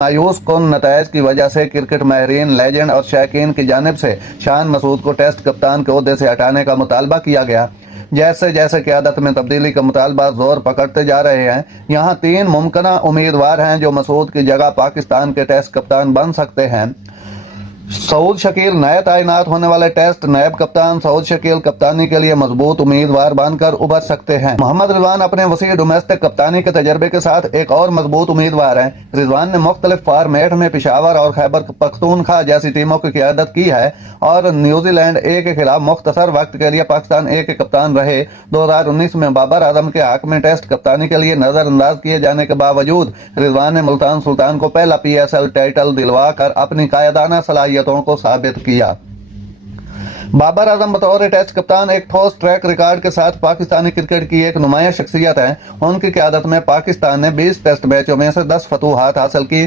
مایوس کن نتائج کی وجہ سے کرکٹ ماہرین، لیجنڈ اور شائقین کی جانب سے شان مسعود کو ٹیسٹ کپتان کے عہدے سے ہٹانے کا مطالبہ کیا گیا۔ جیسے جیسے قیادت میں تبدیلی کا مطالبات زور پکڑتے جا رہے ہیں، یہاں 3 ممکنہ امیدوار ہیں جو مسعود کی جگہ پاکستان کے ٹیسٹ کپتان بن سکتے ہیں۔ سعود شکیل نئے تعینات ہونے والے ٹیسٹ نائب کپتان سعود شکیل کپتانی کے لیے مضبوط امیدوار بن کر ابھر سکتے ہیں۔ محمد رضوان اپنے وسیع ڈومیسٹک کپتانی کے تجربے کے ساتھ ایک اور مضبوط امیدوار ہیں۔ رضوان نے مختلف فارمیٹ میں پشاور اور خیبر پختونخوا جیسی ٹیموں کی قیادت کی ہے اور نیوزی لینڈ اے کے خلاف مختصر وقت کے لیے پاکستان اے کے کپتان رہے۔ 2019 میں بابر اعظم کے حق میں ٹیسٹ کپتانی کے لیے نظر انداز کیے جانے کے باوجود رضوان نے ملتان سلطان کو پہلا PSL ٹائٹل دلوا کر اپنی قائدانہ صلاحیتوں کو ثابت کیا۔ بابر اعظم بطور ٹیسٹ کپتان ایک ٹھوس ٹریک ریکارڈ کے ساتھ پاکستانی کرکٹ کی ایک نمایاں شخصیت ہیں۔ ان کی قیادت میں پاکستان نے 20 ٹیسٹ میچوں میں سے 10 فتوحات حاصل کی